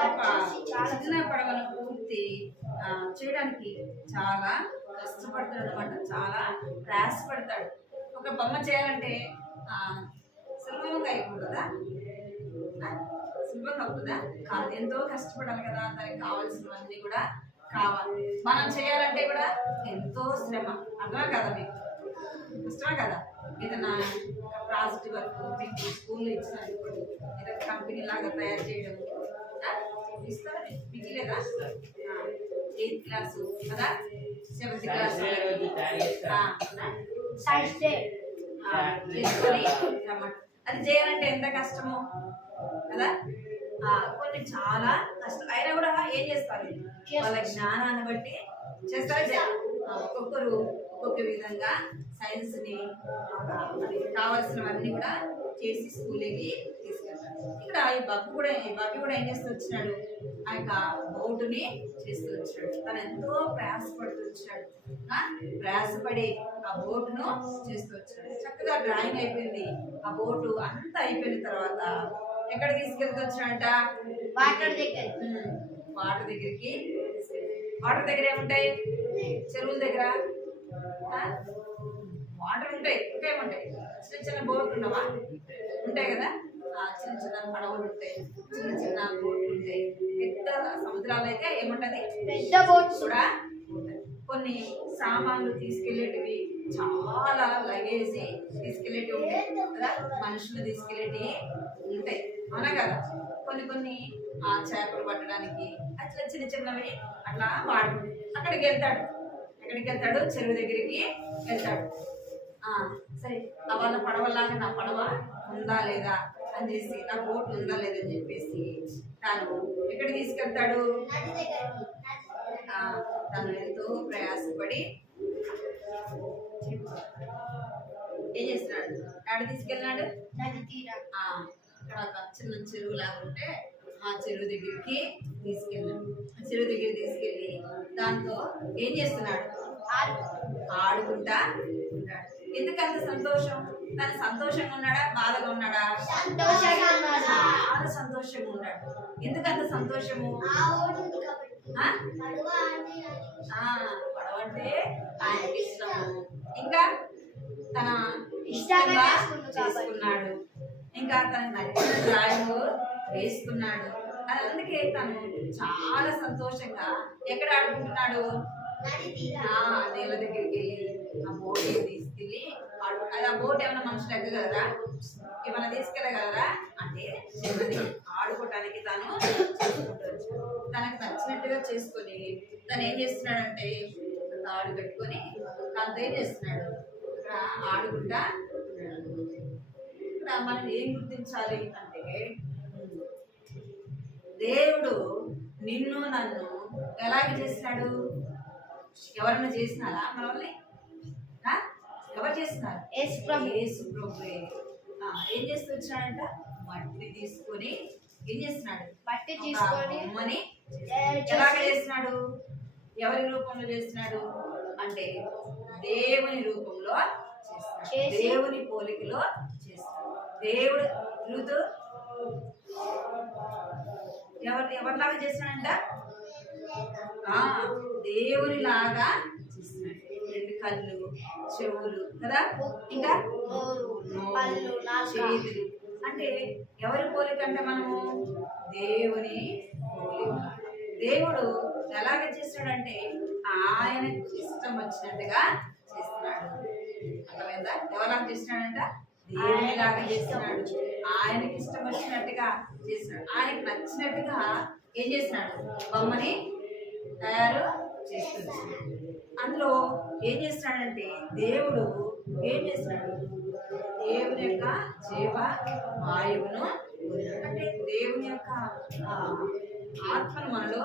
ఒక చిన్న పడవను పూర్తి చేయడానికి చాలా కష్టపడతాడు అనమాట, చాలా ప్రయాసపడతాడు. ఒక బొమ్మ చేయాలంటే సులభంగా అయిపోతుందా? సులభంగా అవుతుందా? కాదు, ఎంతో కష్టపడాలి కదా, దానికి కావాల్సినవన్నీ కూడా కావాలి. మనం చేయాలంటే కూడా ఎంతో శ్రమ, అర్థమే కదా? మీకు కష్టమే కదా? ఏదైనా ప్రాజెక్ట్ వర్క్ మీకు స్కూల్లో ఇచ్చినప్పుడు ఏదైనా కంపెనీ లాగా తయారు చేయడం ఇస్తారా? మీకు లేదా? 8th క్లాసు కదా, 7th క్లాస్ అది చేయాలంటే ఎంత కష్టమో కదా. కొన్ని చాలా కష్టం అయినా కూడా ఏం చేస్తారు, వాళ్ళ జ్ఞానాన్ని బట్టి చేస్తారా? ఒక్కొక్కరు ఒక్కొక్క విధంగా సైన్స్ని కావాల్సినవన్నీ కూడా చేసి స్కూల్కి తీసుకెళ్తారు. ఇక్కడ ఈ బాబు కూడా ఏం చేస్తూ వచ్చినాడు, ఆ యొక్క బోటుని చేస్తూ వచ్చినాడు. తను ఎంతో ప్రయాసపడుతూ వచ్చినాడు, ప్రయాసపడి ఆ బోటును చేస్తూ వచ్చినాడు. చక్కగా డ్రాయింగ్ అయిపోయింది, ఆ బోటు అంతా అయిపోయిన తర్వాత ఎక్కడ తీసుకెళ్తూ వచ్చినాడంట, వాటర్ దగ్గరికి. వాటర్ దగ్గర ఏముంటాయి, చెరువుల దగ్గర వాటర్ ఉంటాయి, ఇంకేముంటాయి, చిన్న చిన్న బోట్లు ఉండవా? ఉంటాయి కదా, చిన్న చిన్న పడవలు ఉంటాయి, చిన్న చిన్న బోట్లు ఉంటాయి. పెద్ద సముద్రాలు అయితే ఏముంటది, పెద్ద బోట్స్ కూడా ఉంటాయి. కొన్ని సామాన్లు తీసుకెళ్లేటివి, చాలా లగేజ్ తీసుకెళ్లేటివి ఉంటాయి కదా, మనుషులు తీసుకెళ్లేటివి ఉంటాయి, అవునా కదా? కొన్ని చేపలు పట్టడానికి అట్లా చిన్న చిన్నవి అట్లా వాడుకుంటాడు. అక్కడికి వెళ్తాడు, ఎక్కడికి వెళ్తాడు, చెరువు దగ్గరికి వెళ్తాడు. సరే వాళ్ళ పడవలాగా నా పడవ ఉందా లేదా అని చేసి నా బోట్ ఉందా లేదని చెప్పేసి తాను ఎక్కడికి తీసుకెళ్తాడు. తను ఎంతో ప్రయాసపడి ఏం చేస్తున్నాడు, ఎక్కడ తీసుకెళ్ళినాడు, నది తీరం. అక్కడ ఒక చిన్న చెరువు లాగా ఉంటే ఆ చెరువు దగ్గరికి తీసుకెళ్ళాడు. ఆ చెరువు దగ్గరికి తీసుకెళ్ళి దాంతో ఏం చేస్తున్నాడు, ఆడుకుంటా ఉంటాడు. ఎందుకంత సంతోషం, తను సంతోషంగా ఉన్నాడా బాధగా ఉన్నాడా, సంతోషంగా ఉన్నాడు. చాలా సంతోషంగా ఉన్నాడు. ఎందుకంత సంతోషము, పడవ అంటే ఆయనకి ఇష్టము, ఇంకా తన ఇష్టంగా చేసుకున్నాడు, ఇంకా తనకు నచ్చిన డ్రాయింగ్ వేసుకున్నాడు. అది అందుకే తను చాలా సంతోషంగా ఎక్కడ ఆడుకుంటున్నాడు, నీళ్ళ దగ్గరికి వెళ్ళి ఆ బోట్ తీసుకెళ్ళి అది ఆ బోట్ ఏమైనా మనుషులు ఎక్కగలరా, ఏమైనా తీసుకెళ్ళగలరా అంటే చిన్నది ఆడుకోవటానికి తాను చేసుకుంటూ వచ్చాడు. తనకు నచ్చినట్టుగా చేసుకొని తను ఏం చేస్తున్నాడంటే తాడు పెట్టుకొని దాంతో ఏం చేస్తున్నాడు, ఇక్కడ ఆడుకుంటా ఉన్నాడు. ఇక్కడ మనం ఏం గుర్తించాలి అంటే దేవుడు నిన్ను నన్ను ఎలాగ చేసినాడు, ఎవరైనా చేసినారా మనల్ని, ఎవరు చేస్తున్నారు, యేసు ప్రభువే. ఏం చేస్తూ వచ్చినాడంట, మట్టి తీసుకొని ఏం చేస్తున్నాడు, మట్టి తీసుకొని బొమ్మని ఎలాగ చేస్తున్నాడు, ఎవరి రూపంలో చేస్తున్నాడు అంటే దేవుని రూపంలో చేస్తున్నాడు, దేవుని పోలికలో చేస్తున్నాడు. దేవుడు ఋతు ఎవరిలాగా చేస్తున్నాడంట, దేవుని లాగా చేస్తున్నాడు. రెండు కళ్ళు, చెవులు కదా, ఇంకా చేతులు, అంటే ఎవరి పోలిక అంటే మనము దేవుని పోలిక. దేవుడు ఎలాగ చేస్తున్నాడంటే ఆయనకు ఇష్టం వచ్చినట్టుగా చేస్తున్నాడు. అర్థమైందా, ఎవరిలాగా చేస్తున్నాడంట, దేవుని లాగా చేస్తున్నాడు, ఆయనకి ఇష్టం వచ్చినట్టుగా చేస్తున్నాడు. ఆయనకు నచ్చినట్టుగా ఏం చేస్తున్నాడు, బొమ్మని తయారు చేస్తున్నాడు. అందులో ఏం చేస్తున్నాడంటే దేవుడు ఏం చేస్తున్నాడు, దేవుని యొక్క జీవ వాయువును అంటే దేవుని యొక్క ఆత్మను మనలో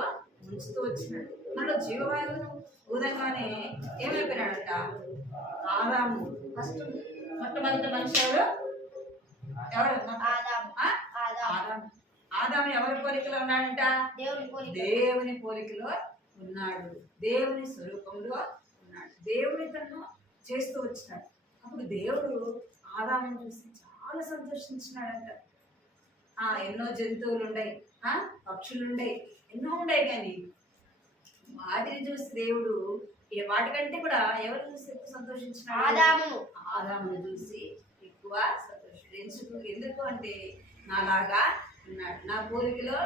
ఉంచుతూ వచ్చినాడు. మనలో జీవవాయువును ఊదంగానే ఏమైపోయినాడంట, ఆదాము ఫస్ట్ మొట్టమొదటి మనిషి ఎవరు, ఆదాము ఎవరి పోలికలో ఉన్నాడంట, దేవుని పోలికలో ఉన్నాడు, దేవుని స్వరూపంలో ఉన్నాడు, దేవుని తను చేస్తూ వచ్చినాడు. అప్పుడు దేవుడు ఆదామును చూసి చాలా సంతోషించినాడంట. ఎన్నో జంతువులు ఉన్నాయి, పక్షులు ఉన్నాయి, ఎన్నో ఉన్నాయి, కానీ వాటిని చూసి దేవుడు వాటికంటే కూడా ఎవరు చూసి ఎక్కువ సంతోషించినాడు, ఆదామును చూసి ఎక్కువ సంతోషించాడు. ఎందుకు అంటే నాలాగా ఉన్నాడు, నా పోలికలో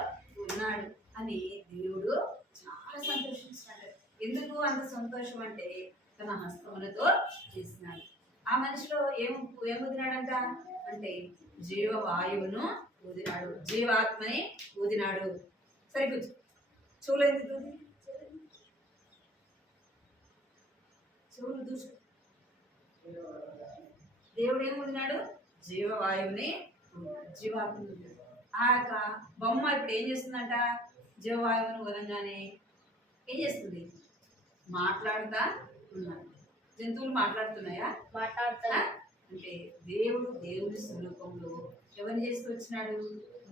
ఉన్నాడు అని దేవుడు చాలా సంతోషించినాడు. ఎందుకు అంత సంతోషం అంటే తన హస్తములతో చేసినాడు. ఆ మనిషిలో ఏం ఊదినాడంట అంటే జీవవాయువును ఊదినాడు, జీవాత్మని ఊదినాడు. సరిగ్గా చూడలేదు, చెవులు దూసు. దేవుడు ఏం ఊదినాడు, జీవవాయువుని జీవాత్మని ఊదినాడు. ఆ యొక్క బొమ్మ ఇప్పుడు ఏం చేస్తుందంట, జీవవాయువును ఊదంగానే ఏం చేస్తుంది, మాట్లాడుతా ఉన్నాడు. జంతువులు మాట్లాడుతున్నాయా, అంటే దేవుడు దేవుని స్వరూపంలో ఎవరిని చేసుకొచ్చినాడు,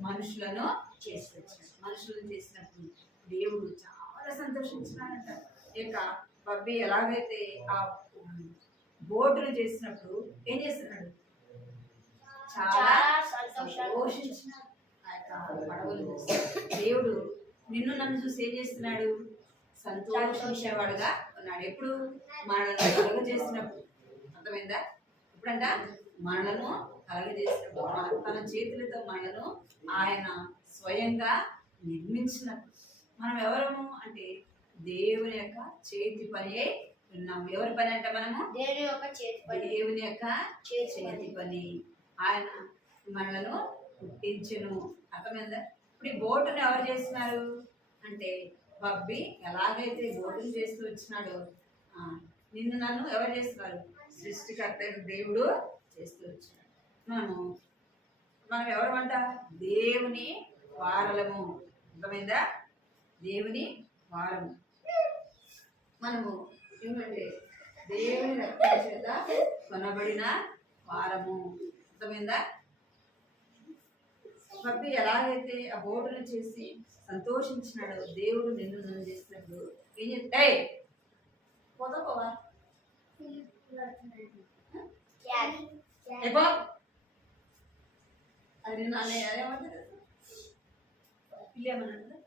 మనుషులను చేసుకొచ్చినాడు. మనుషులను చేసినప్పుడు దేవుడు చాలా సంతోషించినాడంట. ఇక బబ్బీ ఎలాగైతే ఆ బోటును చేసినప్పుడు ఏం చేస్తున్నాడు, చాలా సంతోషించినాడు. ఆ యొక్క పడవలు చూసి దేవుడు నిన్ను నన్ను చూసి ఏం చేస్తున్నాడు, సంతోషించేవాడుగా ఉన్నాడు. ఎప్పుడు మనలను కలుగజేసినప్పుడు, అర్థమైందా, ఇప్పుడంట మనలను కలుగజేసినప్పుడు, తన చేతులతో మనను ఆయన స్వయంగా నిర్మించినప్పుడు మనం ఎవరము అంటే దేవుని యొక్క చేతి పని ఉన్నాము. ఎవరి పని అంటే మనము దేవుని యొక్క చేతి పని, దేవుని యొక్క చేతి పని. ఆయన మనలను పుట్టించెను. అర్థమైందా? ఇప్పుడు ఈ బోటును ఎవరు చేస్తున్నారు అంటే బబ్బీ ఎలాగైతే బోటును చేస్తూ వచ్చినాడో నిన్ను నన్ను ఎవరు చేస్తున్నారు? సృష్టికర్త అయిన దేవుడు చేస్తూ వచ్చాడు. మనం ఎవరు అంట? దేవుని వారలము. అర్థమైందా? దేవుని వారము. మనము ఏమంటే దేవుని రక్తం చేత కొనబడిన వారము. అర్థమైందా? పప్పి ఎలాగైతే ఆ బోటును చేసి సంతోషించినాడు, దేవుడు నిన్ను నన్ను చేసినప్పుడు ఏం చెప్తా? పోతావా? అది నేను అదేమంటారు? పిల్లేమన్నా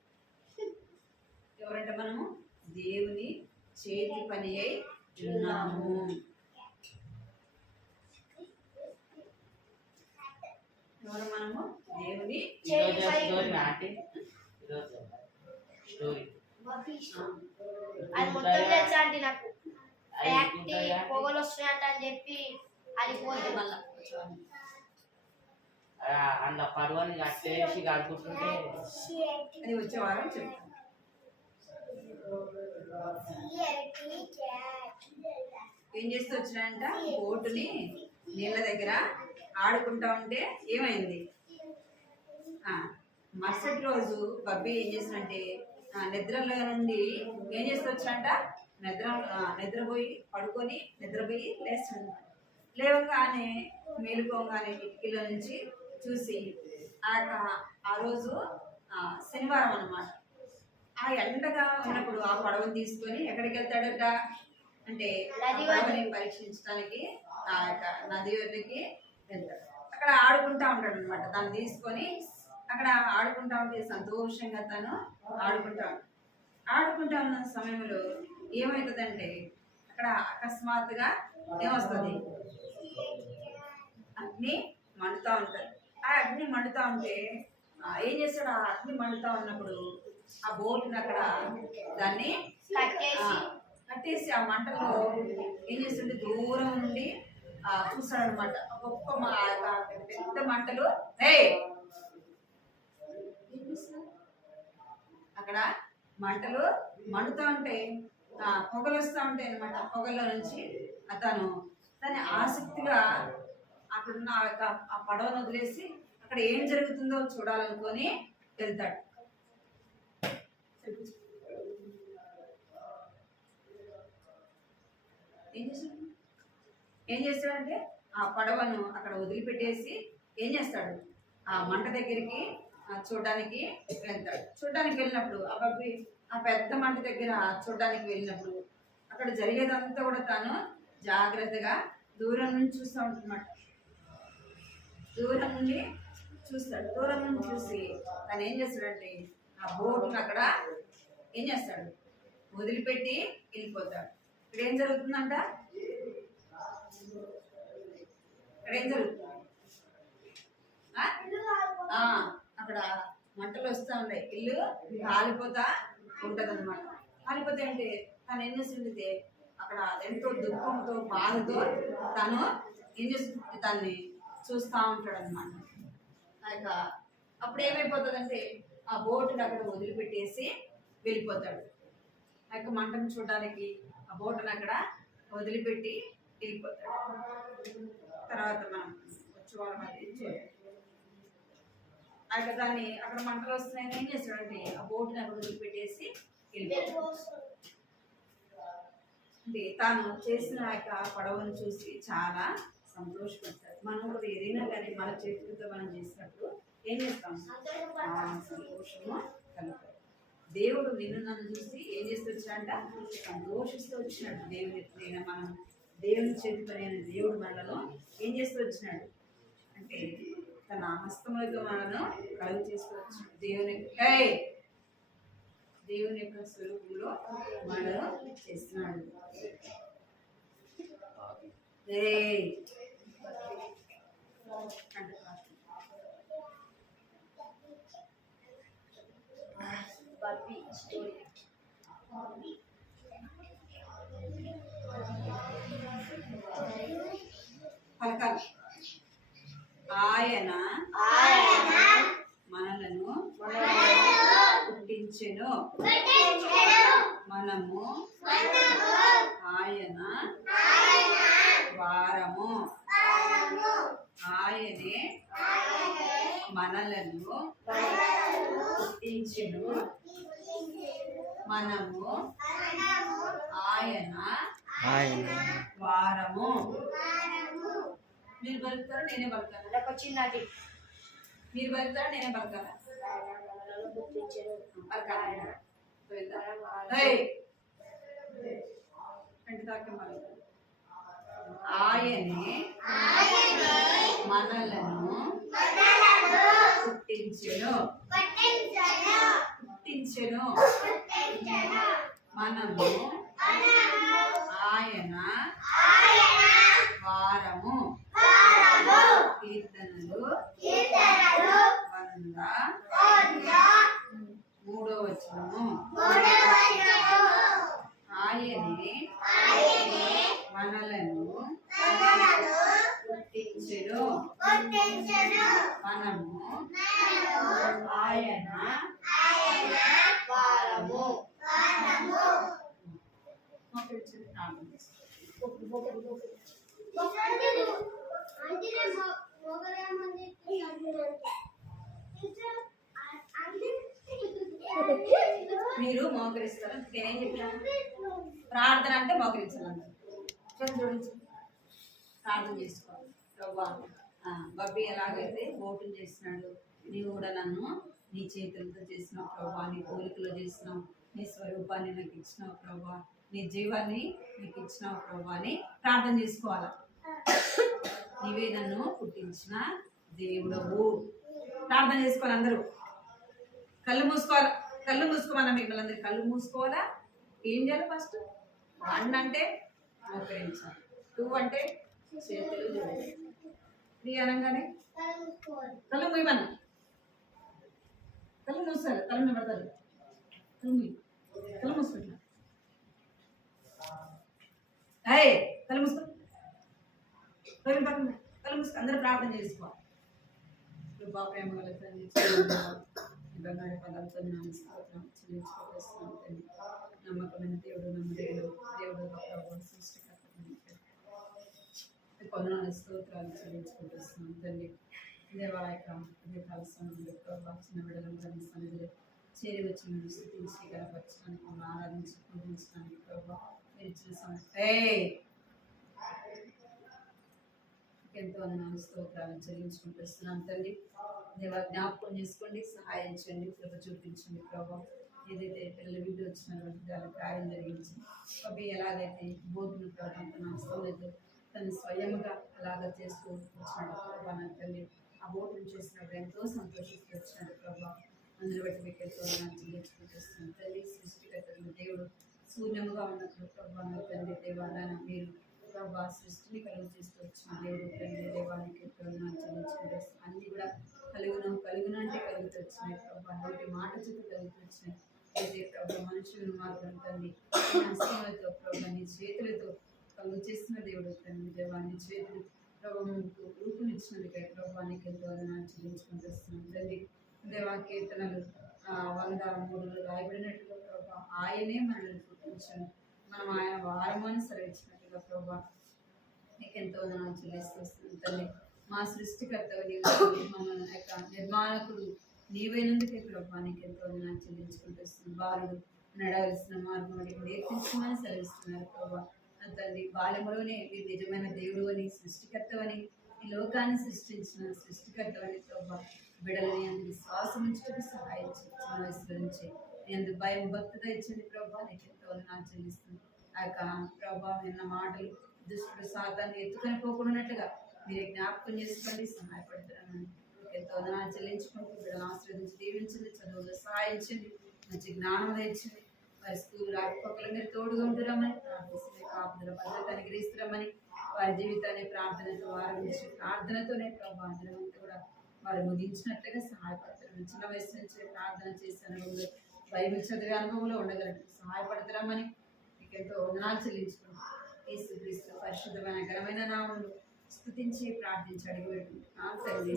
ఎవరంటే మనము దేవుని చేతి పని అయి ఉన్నాము. ఎవరు మనము? దేవుని అది మొత్తం తెలుసా అంటే నాకు ఫ్యాక్టరీ పొగలు వస్తున్నాయంట అని చెప్పి అది పోతే మళ్ళా అందులో పడవని కట్టేసి కడుకుంటుంటే అది వచ్చే వారం చెప్తాను. ఏం చేస్తూ వచ్చినాయంట? బోటుని నీళ్ళ దగ్గర ఆడుకుంటా ఉంటే ఏమైంది? మరుసటి రోజు బబ్బీ ఏం చేసినంటే నిద్రలో నుండి ఏం చేస్తూ వచ్చినంట? నిద్రపోయి పడుకొని నిద్రపోయి లేస్తున్నాడు. లేవగానే మేలుకోగానే కిటికీలో నుంచి చూసి ఆ రోజు శనివారం అన్నమాట. ఆ ఎండగా ఉన్నప్పుడు ఆ పడవని తీసుకొని ఎక్కడికి వెళ్తాడట అంటే పడవని పరీక్షించడానికి ఆ యొక్క నది వద్దకి వెళ్తాడు. అక్కడ ఆడుకుంటా ఉంటాడు అనమాట. దాన్ని తీసుకొని అక్కడ ఆడుకుంటా ఉంటే సంతోషంగా తను ఆడుకుంటా ఉన్న సమయంలో ఏమవుతుందంటే అక్కడ అకస్మాత్తుగా ఏమొస్తుంది? అగ్ని మండుతూ ఉంటుంది. ఆ అగ్ని మండుతూ ఉంటే ఏం చేస్తాడు? ఆ అగ్ని మండుతూ ఉన్నప్పుడు ఆ బోటుని అక్కడ దాన్ని కట్టేసి ఆ మంటలో ఏం చేస్తుంటే దూరం నుండి చూస్తాడు అనమాట. గొప్ప పెద్ద మంటలు అక్కడ మంటలు మండుతూ ఉంటాయి, పొగలు వస్తూ ఉంటాయి అనమాట. పొగల్లో నుంచి అతను దాన్ని ఆసక్తిగా అక్కడున్న ఆ పడవను వదిలేసి అక్కడ ఏం జరుగుతుందో చూడాలనుకొని వెళ్తాడు. ఏం చేస్తాడంటే ఆ పడవను అక్కడ వదిలిపెట్టేసి ఏం చేస్తాడు? ఆ మంట దగ్గరికి చూడడానికి వెళ్తాడు. చూడడానికి వెళ్ళినప్పుడు ఆ పెద్ద మంట దగ్గర చూడడానికి వెళ్ళినప్పుడు అక్కడ జరిగేదంతా కూడా తాను జాగ్రత్తగా దూరం నుంచి చూస్తూ ఉంటున్నమాట. దూరం నుండి చూస్తాడు. దూరం నుండి చూసి తను ఏం చేస్తాడంటే ఆ బోటును అక్కడ ఏం చేస్తాడు? వదిలిపెట్టి వెళ్ళిపోతాడు. ఇక్కడ ఏం జరుగుతుందంట? ఇక్కడ ఏం జరుగుతుంది? అక్కడ మంటలు వస్తూ ఉన్నాయి, ఇల్లు కాలిపోతా ఉంటది అనమాట. కాలిపోతే అంటే తను ఏం చేస్తుంటే అక్కడ ఎంతో దుఃఖంతో బాధతో తను ఏం చేస్తుంది? దాన్ని చూస్తూ ఉంటాడు అనమాట. అప్పుడు ఏమైపోతుందంటే ఆ బోటుని అక్కడ వదిలిపెట్టేసి వెళ్ళిపోతాడు. ఆ యొక్క మంటను చూడడానికి ఆ బోటుని అక్కడ వదిలిపెట్టి వెళ్ళిపోతాడు. తర్వాత మనం వచ్చే వాళ్ళ దాన్ని అక్కడ మంటలు వస్తున్నాయని ఏం చేస్తాడంటే ఆ బోటుని అక్కడ వదిలిపెట్టేసి వెళ్ళిపోతాడు. అంటే తాను చేసిన యొక్క పడవను చూసి చాలా సంతోషపడతాడు. మనం కూడా ఏదైనా కానీ మన చేతులతో మనం చేసినప్పుడు ఏం చేస్తాం? సంతోషము కలుగుతాడు. దేవుడు నిన్ను నన్ను చూసి ఏం చేస్తూ వచ్చినంట? సంతోషిస్తూ వచ్చినట్టు. మనం దేవుని చేతి పని అయిన దేవుడు మనలో ఏం చేస్తూ వచ్చినాడు అంటే తన హస్తములతో మనను కలుగు చేస్తూ వచ్చినాడు. దేవుని యొక్క స్వరూపంలో మనలో చేస్తున్నాడు. పలకాలి. ఆయన మనలను పుట్టించెను, మనము ఆయన మనలను పుట్టించెను మనము ఆయన వారము. మీరు పలుకుతారా నేనే పలుకుతాను? నాకు వచ్చిందండి. మీరు పలుకుతారా నేనే పలకాలా? పలకాలా? ఆయనే మనలను పుట్టించెను మనము ఆయన వారము. కీర్తనలు 103 ఆయనే మనలను పుట్టించెను మనము ఆయన వారము. మీరు మోకరిస్తారు. నేనేం చెప్పాను? ప్రార్థన అంటే మోకరించాలన్నారు. చూడండి, ప్రార్థన చేసుకోవాలి. ప్రభా బబ్బీ ఎలాగైతే ఓపెన్ చేస్తున్నాడు, నీవు కూడా నన్ను నీ చేతులతో చేసినావు ప్రభా, నీ పోలికలో చేసినావు, నీ స్వరూపాన్ని నాకు ఇచ్చినావు ప్రభా, నీ జీవాన్ని నీకు ఇచ్చినావు ప్రభా అని ప్రార్థన చేసుకోవాలి. నీవే నన్ను పుట్టించిన దేవుడవు. ప్రార్థన చేసుకోవాలి. అందరూ కళ్ళు మూసుకోవాలి. కళ్ళు మూసుకోమన్నా మిమ్మల్ని అందరూ కళ్ళు మూసుకోవాలా? ఏం చేయాలి? ఫస్ట్ 1 అంటే మోకరించాలి, 2 అంటే చేతులు జోడించాలి, 3 అనగానే కళ్ళు మూయమన్నా. కళ్ళు మూస్తారు, కళ్ళు మీద పడతారు. కళ్ళు మూసుకుంటున్నా. కళ్ళు మూసుకో, కళ్ళు మూసుకో. అందరూ ప్రార్థన చేసుకోవాలి. కృపా ప్రేమ గల తండ్రి, బంగారు పదాలతో నమ్మకమైన దేవుడు, నమ్మదగిన దేవుడు, కొందరు స్తోత్రాలు చెల్లించుకుంటున్నాం తండ్రి. దేవాలయ చిన్న బిడ్డలను సన్నిధిలో చేరి వచ్చి మేము స్థుతించి కనపరచడానికి, ఆరాధించి పూజించడానికి ప్రభావ మీరు ఇచ్చిన ఎంతో వందనాలు స్తోత్రాలను చెల్లించుకుంటున్నాం తండ్రి. దేవా జ్ఞాపకం చేసుకోండి, సహాయం చేయండి, కృప చూపించండి ప్రభావ. ఏదైతే పిల్లల వీడియో వచ్చినటువంటి దాని కార్యం జరిగించి అవి ఎలాగైతే బోధులు ప్రభావం తన హస్తములతో తను స్వయముగా అలాగ చేస్తూ వచ్చినాడు ప్రభా. నా తల్లి ఆ బోధన చేసినప్పుడు ఎంతో సంతోషిస్తూ వచ్చినాడు ప్రభా. అందరి బట్టి మీకు ఎంతో చెల్లించుకుంటున్నాను తల్లి. సృష్టికర్తలు దేవుడు శూన్యముగా ఉన్నప్పుడు ప్రభా నా తండ్రి దేవాలయ మీరు ప్రభా సృష్టిని కలుగు చేస్తూ వచ్చిన దేవుడు తండ్రి దేవానికి చెల్లించుకుంటూ అన్నీ కూడా కలుగును అంటే కలుగుతూ వచ్చినాయి ప్రభా. నోటి మాట చేత కలుగుతూ వచ్చినాయి. అయితే ప్రభా మనుషులను మార్గం తండ్రి హస్తములతో ప్రభా నీ చేతులతో కలుగు చేస్తున్న దేవుడు తండ్రి దేవాన్ని చేతులు ప్రభావంకు రూపునిచ్చినందుకే ప్రభానికి ఎంతో చెల్లించుకుంటూ వస్తున్నాం తండ్రి. దేవా కీర్తనలు 103 రాయబడినట్టుగా ప్రభా ఆయనే మనల్ని పుట్టించాను, మనం ఆయన వారము అని సెలవిచ్చినట్టుగా ప్రభా నీకు ఎంతో చెల్లిస్తూ వస్తున్నాం తండ్రి. మా సృష్టికర్తవు నీవు, మమ్మల్ని యొక్క నిర్మాణకుడు నీవైనందుకే ప్రభా నీకు ఎంతో చెల్లించుకుంటూ వస్తున్నాం. బాలుడు నడవలసిన మార్గం నేర్పించమని సెలవిస్తున్నారు ప్రభా. తండ్రి బాల్యములోనే మీరు నిజమైన దేవుడు అని, సృష్టికర్తవని, ఈ లోకాన్ని సృష్టించిన సృష్టికర్తవని ప్రభా బిడలని అందుకు విశ్వాసం ఉంచుటకు సహాయం చిన్న వయసులో నుంచి ఎందుకు భయం భక్తితో ఇచ్చింది ప్రభా నీకు ఎంతో చెల్లిస్తుంది. ఆ యొక్క ప్రభా విన్న మాటలు దుష్టుడు సాతాన్ని ఎత్తుకొని పోకుండానట్టుగా మీరు జ్ఞాపకం చేసుకోండి, సహాయపడుతున్నామని ఎంతో చెల్లించుకుంటూ బిడ్డలను ఆశీర్వదించి దీవించండి, చదువులో సహాయించండి, మంచి జ్ఞానం తెచ్చింది. వారి స్కూల్ రాకపోకలు మీరు తోడుగా ఉంటున్నామని ప్రార్థిస్తుంది. కాపుదల భద్రత అనుగ్రహిస్తున్నామని వారి జీవితాన్ని ప్రార్థనతో ఆరంభించి ప్రార్థనతోనే ప్రభావం అంతా కూడా వారు ముగించినట్లుగా సహాయపడుతున్నాం. చిన్న వయసు నుంచి ప్రార్థన చేసే అనుభవంలో బైబిల్ చదివే అనుభవంలో ఉండగలరు సహాయపడుతున్నామని మీకు ఎంతో వందనాలు చెల్లించుకుంటాం. యేసుక్రీస్తు పరిశుద్ధమైన ఘనమైన నామములో స్తుతించి ప్రార్థించి అడిగి పెట్టుకుంటున్నాం తండ్రి.